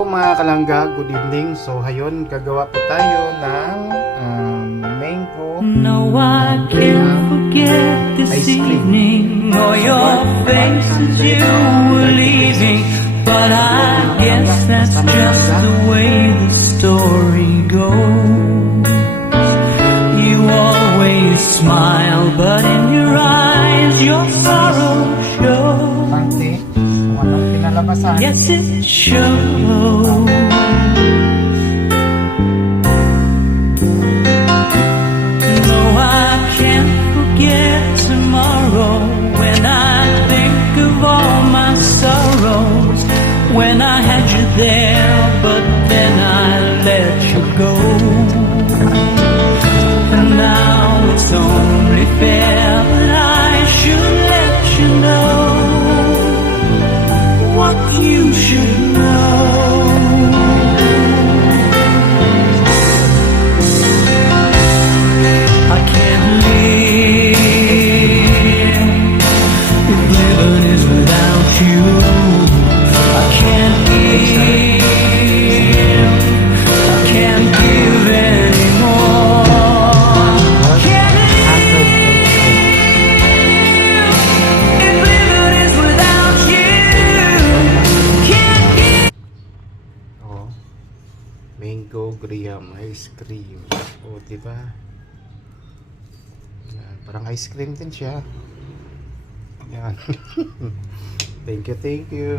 Mga kalangga, good evening. So ngayon gagawa po tayo ng mango. No, I can't forget this evening or your face as you were leaving. But I guess that's just the way the story goes. You always smile, but in your eyes your sorrow shows. Yes, it shows. No, I can't forget tomorrow when I think of all my sorrows. When I had you there, but then I let you go. And now it's only fair that I should let you know what you should know. I can't live if living is without you. I can't give anymore. I can't live if living is without you. Can't give. Oh, mango graham ice cream. Oh, diba? Yan, parang ice cream din siya. Yan. Thank you, thank you.